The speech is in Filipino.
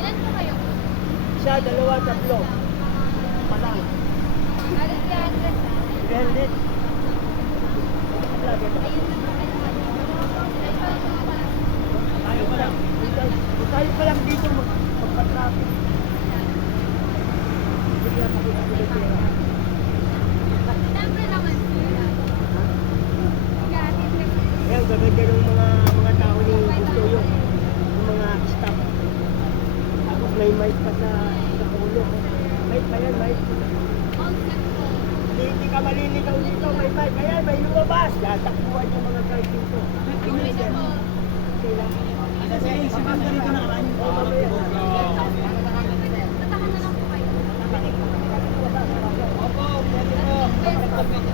Ilan po kayo? Isa, dalawa, tatlo. Palang. Alis ka address na. Belit. Tayo pa lang. Tayo pa lang dito magpa-traffic. Bigla pa kita ulit pera. Siyempre naman sila. Ayan, gaganda ng mga tao ni Gusto yung mga staff. Tapos may mic pa sa ulo. Mic pa yan, mic. Hindi ka malilitaw dito, may mic. Ayan, may lumabas. Tatakbuhan yung mga guys dito. Okay lang. Sige, sumanda rito na kalaan yung Tatahan na lang po kayo. Opo, pwede po.